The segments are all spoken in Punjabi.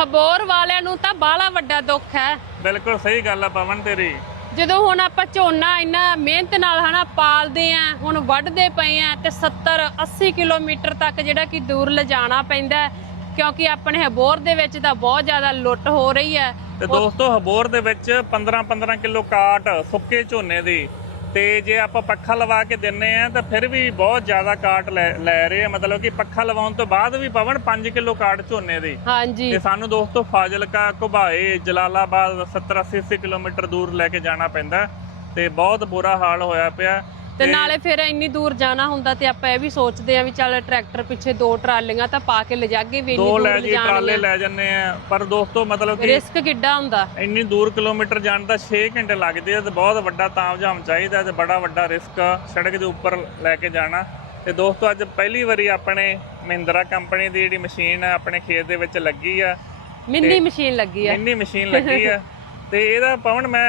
ਹਬੋਰ ਵਾਲਿਆਂ ਨੂੰ ਤਾਂ ਬਾਹਲਾ ਵੱਡਾ ਦੁੱਖ ਹੈ। ਬਿਲਕੁਲ ਸਹੀ ਗੱਲ ਆ ਪਵਨ ਤੇਰੀ। ਜਦੋਂ ਹੁਣ ਆਪਾਂ ਝੋਨਾ ਇੰਨਾ ਮਿਹਨਤ ਨਾਲ ਹਨਾ ਪਾਲਦੇ ਆ ਹੁਣ ਵੱਢਦੇ ਪਏ ਆ ਤੇ 70 80 ਕਿਲੋਮੀਟਰ ਤੱਕ ਜਿਹੜਾ ਕਿ ਦੂਰ ਲਿਜਾਣਾ ਪੈਂਦਾ ਕਿਉਂਕਿ ਆਪਣੇ ਹਬੋਰ ਦੇ ਵਿੱਚ ਤਾਂ ਬਹੁਤ ਜ਼ਿਆਦਾ ਲੁੱਟ ਹੋ ਰਹੀ ਹੈ। ਤੇ ਦੋਸਤੋ ਹਬੋਰ ਦੇ ਵਿੱਚ 15 15 ਕਿਲੋ ਕਾਟ ਸੁੱਕੇ ਝੋਨੇ ਦੀ ਤੇ ਜੇ ਆਪਾਂ ਪੱਖਾ ਲਵਾ ਕੇ ਦਿੰਨੇ ਆ ਤਾਂ ਫਿਰ ਵੀ ਬਹੁਤ ਜ਼ਿਆਦਾ ਕਾਟ ਲੈ ਰਹੇ ਆ। ਮਤਲਬ ਕਿ ਪੱਖਾ ਲਵਾਉਣ ਤੋਂ ਬਾਅਦ ਵੀ ਪਵਨ 5 ਕਿਲੋ ਕਾਟ ਝੋਨੇ ਦੀ। ਹਾਂਜੀ। ਤੇ ਸਾਨੂੰ ਦੋਸਤੋ ਫਾਜ਼ਿਲਕਾ ਘੁਬਾਏ ਜਲਾਲਾਬਾਦ 70 80 80 ਕਿਲੋਮੀਟਰ ਦੂਰ ਲੈ ਕੇ ਜਾਣਾ ਪੈਂਦਾ। ਤੇ ਬਹੁਤ ਬੁਰਾ ਹਾਲ ਹੋਇਆ ਪਿਆ। ਤੇ ਨਾਲੇ ਫਿਰ ਇੰਨੀ ਦੂਰ ਜਾਣਾ ਹੁੰਦਾ ਤੇ ਆਪਾਂ ਇਹ ਵੀ ਸੋਚਦੇ ਆ ਵੀ ਚੱਲ ਟਰੈਕਟਰ ਪਿੱਛੇ ਦੋ ਟਰਾਲੀਆਂ ਤਾਂ ਪਾ ਕੇ ਲਿਜਾਗੇ ਵੀ ਇੰਨੀ ਦੋ ਦੂਰ ਲੈ ਜੀ ਟਰਾਲੇ ਲੈ ਜੰਨੇ ਆ। ਪਰ ਦੋਸਤੋ ਮਤਲਬ ਕਿ ਰਿਸਕ ਕਿੱਡਾ ਹੁੰਦਾ। ਇੰਨੀ ਦੂਰ ਕਿਲੋਮੀਟਰ ਜਾਣ ਦਾ 6 ਘੰਟੇ ਲੱਗਦੇ ਆ ਤੇ ਬਹੁਤ ਵੱਡਾ ਤਾਮਝਾਮ ਚਾਹੀਦਾ ਤੇ ਬੜਾ ਵੱਡਾ ਰਿਸਕ ਸੜਕ ਦੇ ਉੱਪਰ ਲੈ ਕੇ ਜਾਣਾ। ਤੇ ਦੋਸਤੋ ਅੱਜ ਪਹਿਲੀ ਵਾਰੀ ਆਪਣੇ ਮਹਿੰਦਰਾ ਕੰਪਨੀ ਦੀ ਜਿਹੜੀ ਮਸ਼ੀਨ ਆ ਆਪਣੇ ਖੇਤ ਦੇ ਵਿੱਚ ਲੱਗੀ ਆ। ਮਿੰਨੀ ਮਸ਼ੀਨ ਲੱਗੀ ਆ। ਇੰਨੀ ਮਸ਼ੀਨ ਲੱਗੀ ਆ। ਤੇ ਇਹਦਾ ਪਵਨ ਮੈਂ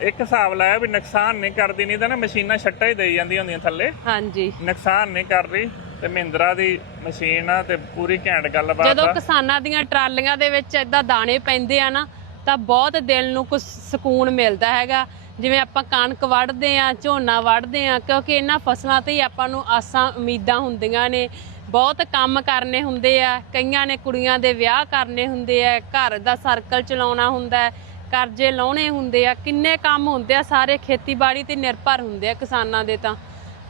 ਇੱਕ ਹਿਸਾਬ ਲਾਇਆ ਵੀ ਨੁਕਸਾਨ ਨਹੀਂ ਕਰਦੀ ਨਹੀਂ ਤਾਂ ਨਾ ਮਸ਼ੀਨਾਂ ਛੱਟਾ ਹੀ ਦੇਈ ਜਾਂਦੀਆਂ ਹੁੰਦੀਆਂ ਥੱਲੇ। ਹਾਂਜੀ। ਨੁਕਸਾਨ ਨਹੀਂ ਕਰ ਰਹੀ ਤੇ ਮਹਿੰਦਰਾ ਦੀ ਮਸ਼ੀਨ ਆ ਤੇ ਪੂਰੀ ਘੈਂਟ ਗੱਲਬਾਤ ਜਦੋਂ ਕਿਸਾਨਾਂ ਦੀਆਂ ਟਰਾਲੀਆਂ ਦੇ ਵਿੱਚ ਏਦਾਂ ਦਾਣੇ ਪੈਂਦੇ ਆ ਨਾ ਤਾਂ ਬਹੁਤ ਦਿਲ ਨੂੰ ਕੁਝ ਸਕੂਨ ਮਿਲਦਾ ਹੈਗਾ। ਜਿਵੇਂ ਆਪਾਂ ਕਣਕ ਵੱਢਦੇ ਆ ਝੋਨਾ ਵੱਢਦੇ ਆ ਕਿਉਂਕਿ ਇਹਨਾਂ ਫਸਲਾਂ ਤੇ ਹੀ ਆਪਾਂ ਨੂੰ ਆਸਾਂ ਉਮੀਦਾਂ ਹੁੰਦੀਆਂ ਨੇ। ਬਹੁਤ ਕੰਮ ਕਰਨੇ ਹੁੰਦੇ ਆ ਕਈਆਂ ਨੇ ਕੁੜੀਆਂ ਦੇ ਵਿਆਹ ਕਰਨੇ ਹੁੰਦੇ ਆ ਘਰ ਦਾ ਸਰਕਲ ਚਲਾਉਣਾ ਹੁੰਦਾ ਕਰਜ਼ੇ ਲਾਉਣੇ ਹੁੰਦੇ ਆ ਕਿੰਨੇ ਕੰਮ ਹੁੰਦੇ ਆ ਸਾਰੇ ਖੇਤੀਬਾੜੀ ਤੇ ਨਿਰਭਰ ਹੁੰਦੇ ਆ ਕਿਸਾਨਾਂ ਦੇ ਤਾਂ।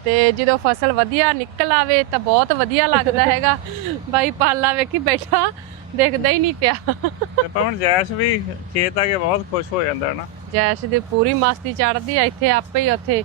ਤੇ ਜਦੋਂ ਫਸਲ ਵਧੀਆ ਨਿਕਲ ਆਵੇ ਤਾਂ ਬਹੁਤ ਵਧੀਆ ਲੱਗਦਾ ਹੈਗਾ। ਬਾਈ ਪਾਲਾ ਵੇਖੀ ਬੈਠਾ ਦੇਖਦਾ ਹੀ ਨਹੀਂ ਪਿਆ। ਤੇ ਪਵਨ ਜੈਸ਼ ਵੀ ਖੇਤ ਆ ਕੇ ਬਹੁਤ ਖੁਸ਼ ਹੋ ਜਾਂਦਾ ਨਾ ਜੈਸ਼ ਦੀ ਪੂਰੀ ਮਸਤੀ ਚੜਦੀ ਆ ਇੱਥੇ ਆਪੇ ਹੀ ਉੱਥੇ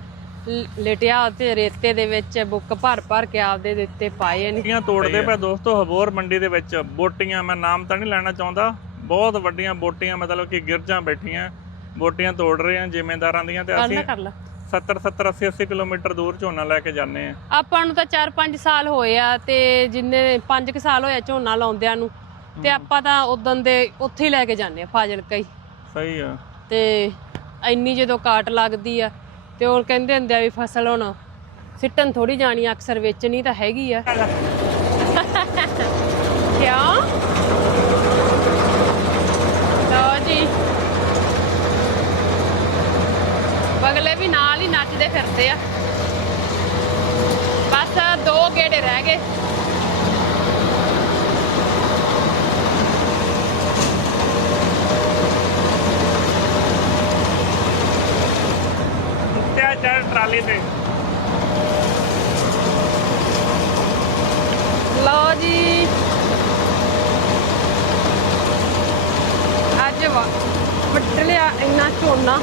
ਲਿਟਿਆ ਉੱਥੇ ਰੇਤੇ ਦੇ ਵਿੱਚ ਬੁੱਕ ਭਰ ਭਰ ਕੇ ਆਪਦੇ ਦੇ ਉੱਤੇ ਪਾਏ ਨੇ। ਬੋਟੀਆਂ ਤੋੜਦੇ ਪਏ ਦੋਸਤੋ ਹਬੋਰ ਮੰਡੀ ਦੇ ਵਿੱਚ ਬੋਟੀਆਂ ਮੈਂ ਨਾਮ ਤਾਂ ਨਹੀਂ ਲੈਣਾ ਚਾਹੁੰਦਾ। ਬਹੁਤ ਵੱਡੀਆਂ ਬੋਟੀਆਂ ਮਤਲਬ ਕਿ ਗਿਰਜਾਂ ਬੈਠੀਆਂ ਬੋਟੀਆਂ ਤੋੜ ਰਹੇ ਆ ਜ਼ਿਮੀਂਦਾਰਾਂ ਦੀਆਂ ਤੇ ਅਸੀਂ ਲੈ ਕਰ ਲੈ। 70 70 80 80 ਕਿਲੋਮੀਟਰ ਦੂਰ ਝੋਨਾ ਲੈ ਕੇ ਜਾਂਦੇ ਆ ਆਪਾਂ ਨੂੰ ਤਾਂ 4-5 ਸਾਲ ਹੋਏ ਆ ਤੇ ਜਿੰਨੇ 5 ਕੁ ਸਾਲ ਹੋਇਆ ਝੋਨਾ ਲਾਉਂਦਿਆਂ ਨੂੰ ਤੇ ਆਪਾਂ ਤਾਂ ਉਦੋਂ ਦੇ ਉੱਥੇ ਹੀ ਲੈ ਕੇ ਜਾਂਦੇ ਆ ਫਾਜ਼ਿਲਕਾ ਹੀ। ਸਹੀ ਆ। ਤੇ ਇੰਨੀ ਜਦੋਂ ਕਾਟ ਲੱਗਦੀ ਆ ਤੇ ਉਹ ਕਹਿੰਦੇ ਹੁੰਦੇ ਆ ਵੀ ਫਸਲ ਹੁਣ ਸਿੱਟਣ ਥੋੜੀ ਜਾਣੀ ਅਕਸਰ ਵੇਚਣੀ ਤਾਂ ਹੈਗੀ ਆ। ਕਿਉਂ ਲਓ ਜੀ ਬਗਲੇ ਵੀ ਨਾਲ ਹੀ ਨੱਚਦੇ ਫਿਰਦੇ ਆ। ਬਸ ਦੋ ਗੇੜੇ ਰਹਿ ਗਏ। ਉੱਤਿਆ ਚੜ ਟਰਾਲੀ ਤੇ। ਲਓ ਜੀ। ਅੱਜ ਵਾ ਲਿਆ ਇੰਨਾ ਝੋਨਾ।